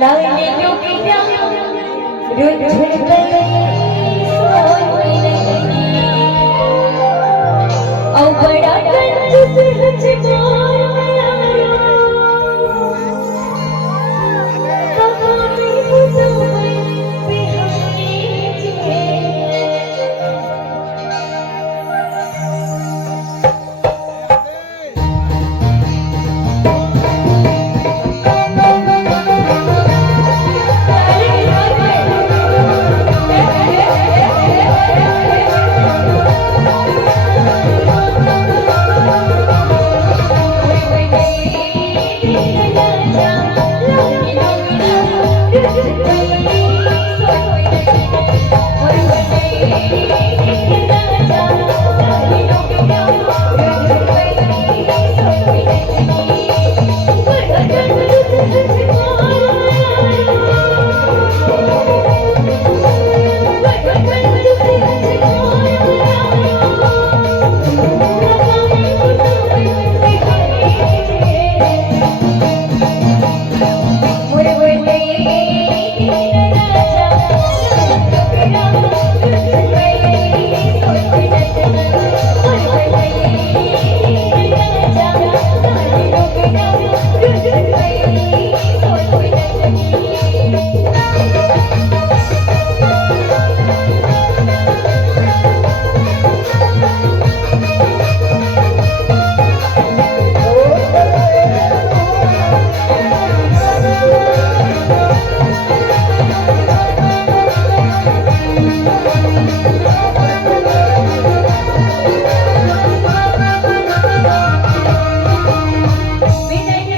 लाने लुकी जाऊं रुझ गई सोनी लगनी औ बड़ा कंजूस हजमार आया कहाँ में बुझाए बिहारी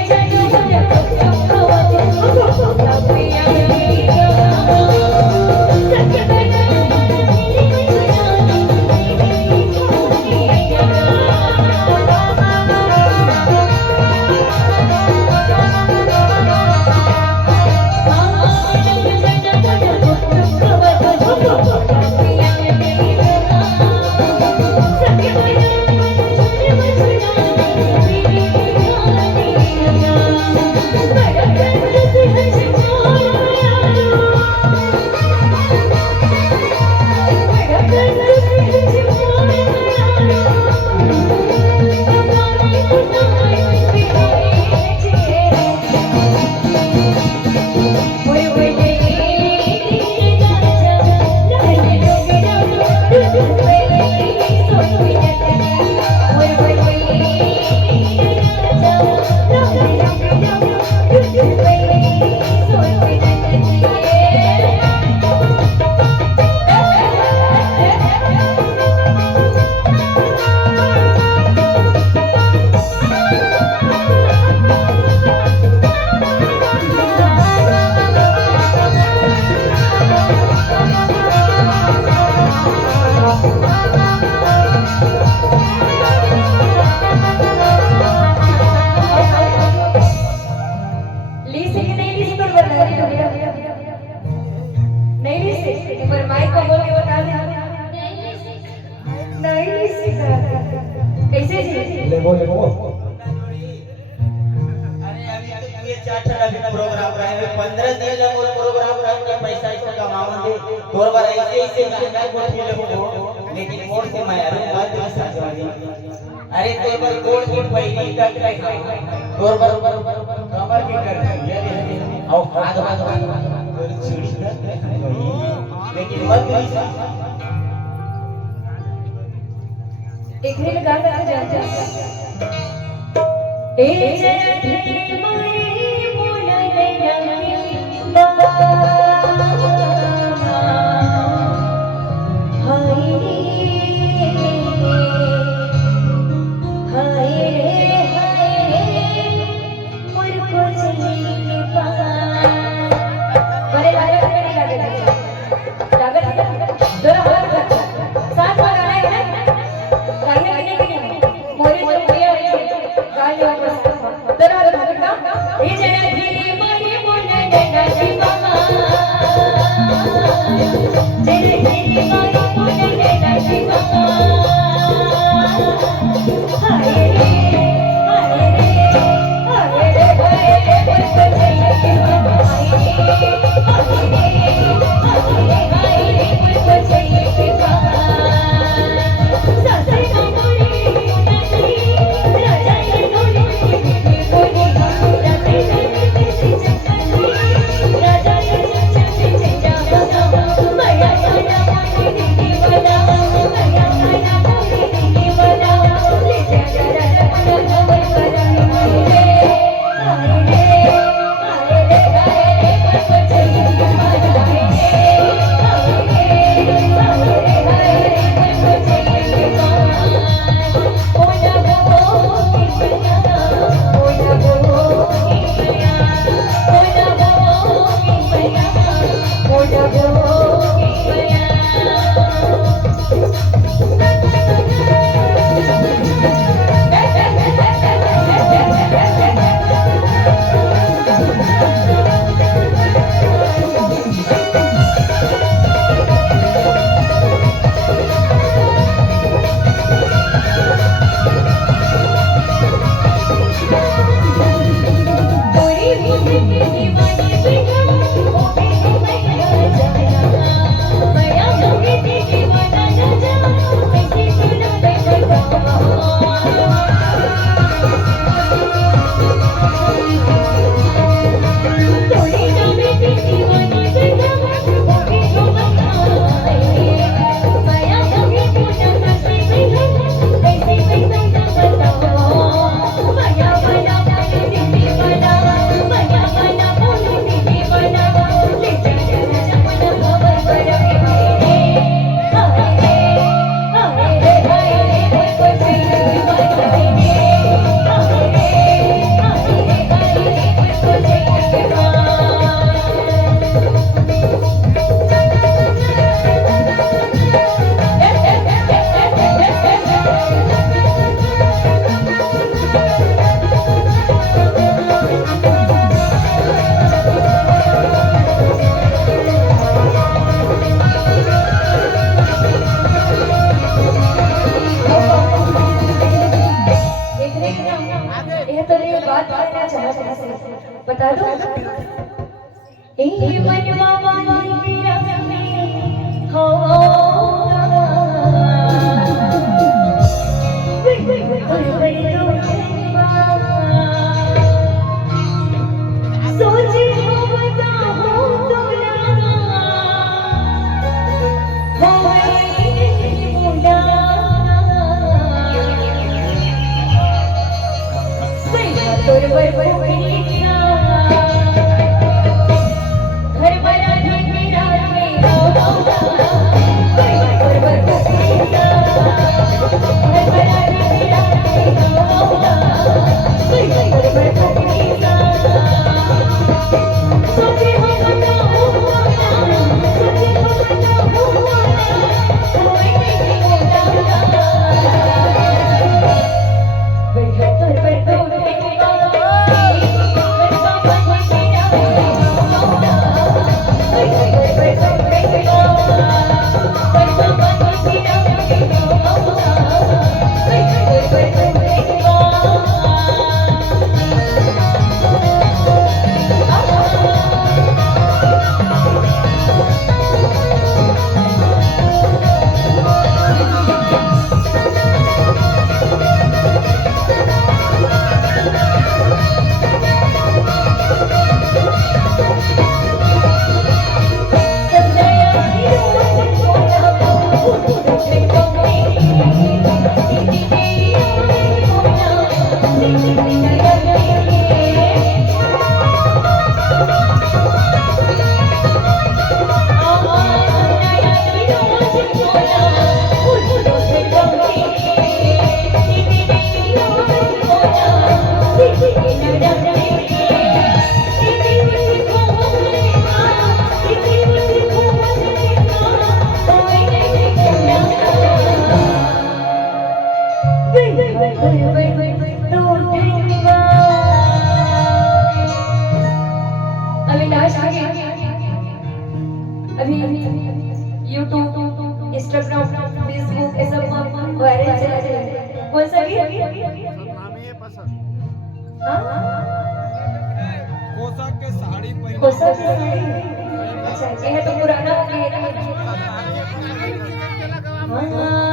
जिए प्रोग्राम रहे 15 दिन लगो प्रोग्राम रहे के पैसा इसको कमावन दे तोर बार ऐसे ऐसे गाना गोठी लगो लेकिन मोर से मैं अरे बात में साजवानी अरे तोर बार गोड़ की पहली तक तोर बार कमर की कर और हाथ तोर छुड़ी लेकिन मत एक दिन गाना जाता ए जय माई मोरे कहना चाहता है बता दो ए मनवा वाली तेरा में हो सोचे हो बताओ तोला हो मुंडा तोर पर घर बना मेरा में तोर पर अभी YouTube, Instagram, Facebook ये सब वायरल चला रहे हैं। कौन सा भी? हाँ? कोसा के साड़ी पहन कोसा की साड़ी? अच्छा ये है तो पुराना हो गया। हाँ